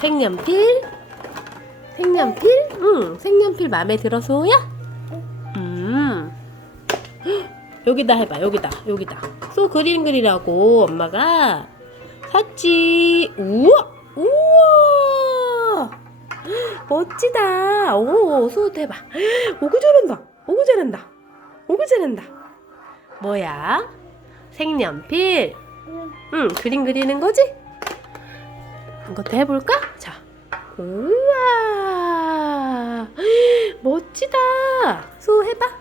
색연필? 색연필? 응, 색연필 마음에 들어 소야? 음. 헉, 여기다 해봐, 여기다, 여기다. 소 그림 그리라고 엄마가 샀지. 우와, 우와, 멋지다. 오, 소도 해봐. 오구 잘한다, 오구 잘한다, 오구 잘한다. 뭐야? 색연필? 응, 그림 그리는 거지? 이것도 해볼까? 자, 우와, 멋지다. 소 해봐.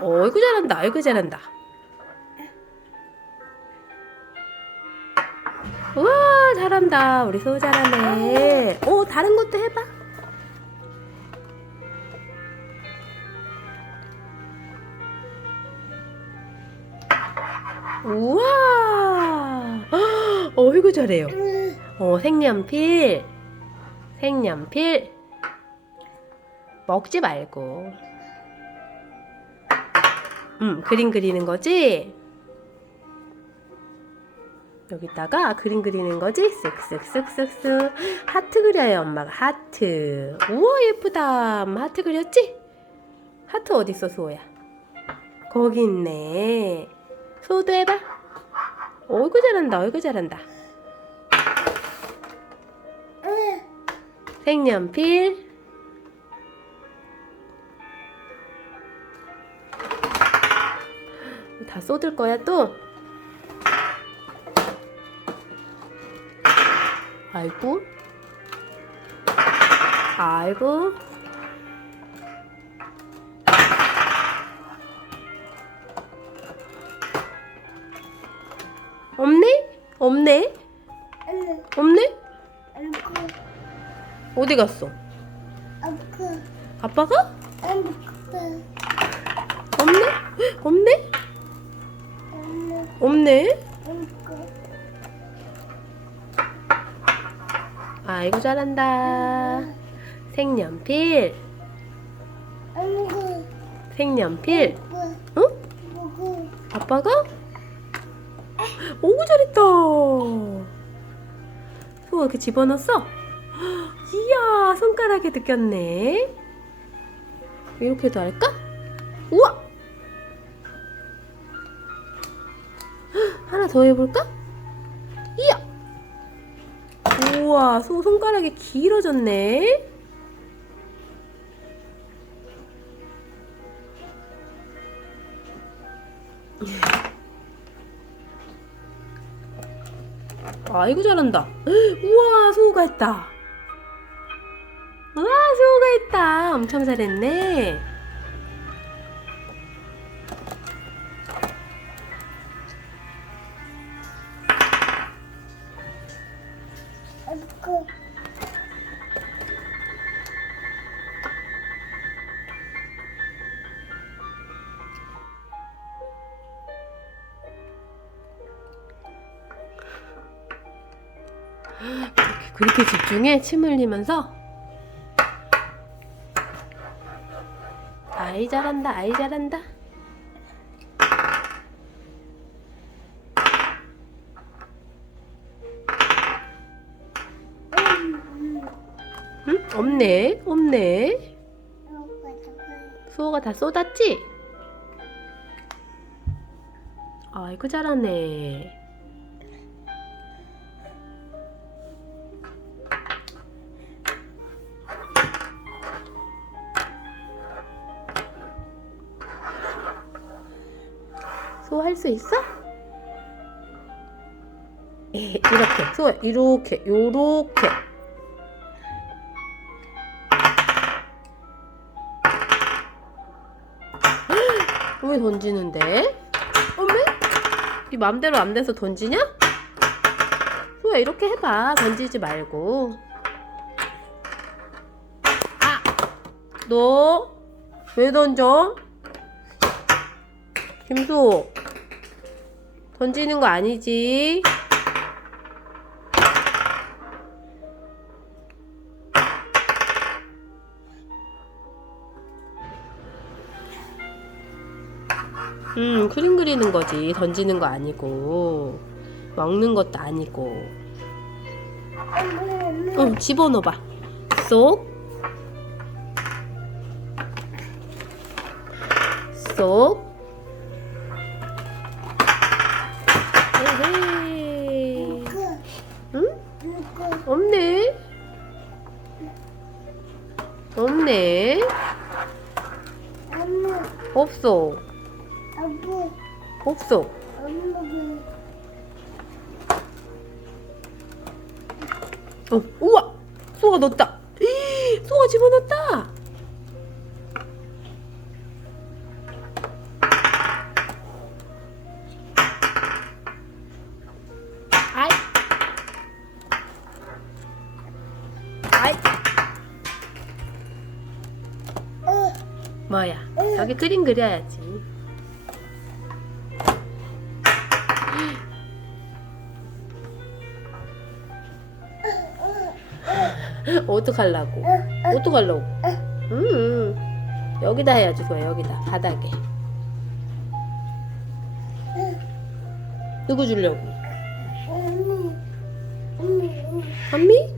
어이구 잘한다. 어이구 잘한다. 우와 잘한다. 우리 소 잘하네. 오 다른 것도 해봐. 우와! 헉, 어이구 잘해요. 어 색연필. 색연필. 먹지 말고. 음 그림 그리는 거지? 여기다가 그림 그리는 거지? 쓱쓱쓱쓱쓱. 하트 그려요 엄마가. 하트. 우와 예쁘다. 하트 그렸지? 하트 있어 소야? 거기 있네 소도 해봐 어이구 잘한다 어이구 잘한다. 색연필. 다 쏟을 거야 또? 아이고. 아이고 없네? 없네? 없네? 어디 갔어? 아빠가? 없네? 없네? 없네? 아이고 잘한다. 색연필. 색연필. 응? 아빠가? 오구 잘했다 소가 이렇게 집어넣었어? 이야 손가락에 느꼈네 이렇게도 할까? 우와 하나 더 해볼까? 이야 우와 소 손가락이 길어졌네 아이고 잘한다. 우와 소가 했다. 우와 소가 했다. 엄청 잘했네 그렇게 집중해? 침 흘리면서? 아이 잘한다 아이 잘한다. 응? 없네 없네. 수호가 다 쏟았지? 아이고 잘하네 할 수 있어? 에, 이렇게 소 이렇게 요렇게 왜 던지는데? 어메? 네 맘대로 안 돼서 던지냐? 소야 이렇게 해봐 던지지 말고 아! 너 왜 던져? 김수 던지는 거 아니지? 음, 그림 그리는 거지. 던지는 거 아니고. 먹는 것도 아니고. 응, 집어넣어봐. 쏙. 쏙. 없네. 없어. 없어. 어, 우와! 소가 넣었다. 소가 집어넣었다. 뭐야? 여기 그림 그려야지. 어떡하려고? 어떡하려고? 음, 여기다 해야지, 소야, 여기다. 바닥에. 누구 주려고? 현미?